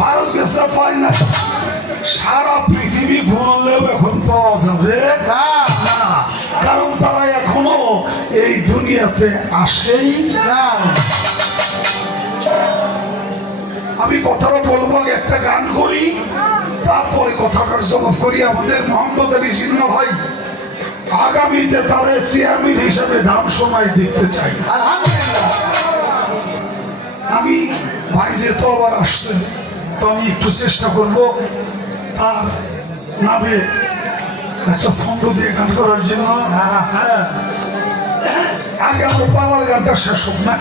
ভারত দেশে পায় না, সারা পৃথিবী ঘুরলেও এখন পাওয়া যাবে না, কারণ তারা এখনো এই দুনিয়াতে আসেই না। আমি কথাটা বলবো, একটা গান করি, তারপরে কথাটার জবাব করি। আমাদের মোহাম্মদ আলী জিন্না ভাই আগামীতে তার চেয়ারম্যান হিসেবে ধাম সময় দেখতে চাই। আমি ভাই যেহেতু আবার আসছে, তো আমি একটু চেষ্টা করব তার নামে একটা ছন্দ দিয়ে গান করার জন্য। হ্যাঁ, আগে আমার পাওয়ার গানটা শেষ হোক না।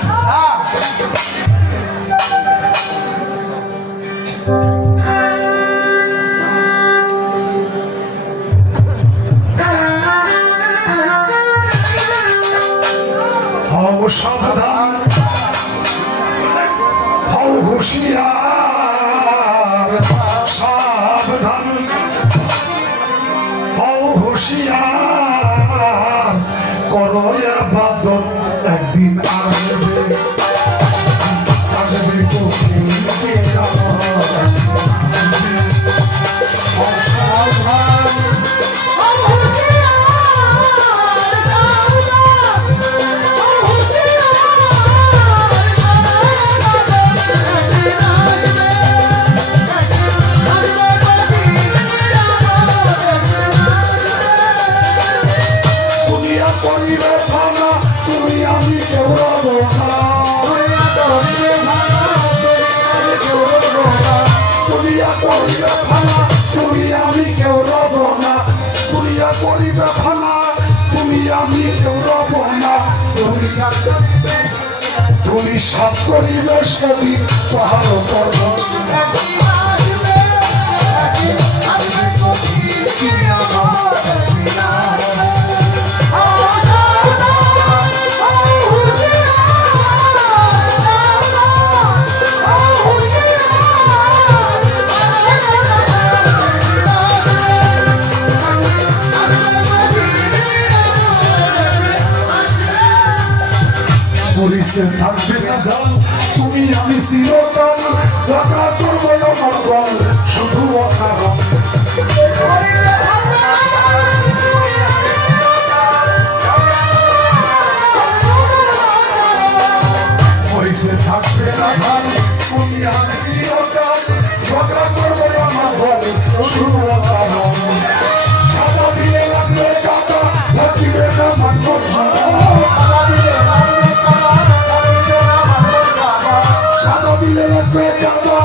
হও সাবধান, হও হুঁশিয়ার, সাবধান হও হুঁশিয়ার, করো ইবাদত একদিন আসবে, আসবে কঠিনকে তুমি আমি কেউ রব না, দুনিয়া করিবে ফানা, তুমি আমি কেউ রব না, তুমি সাত করিবে সেদিন পাহাড় পর্বত পরিচয় থাকবে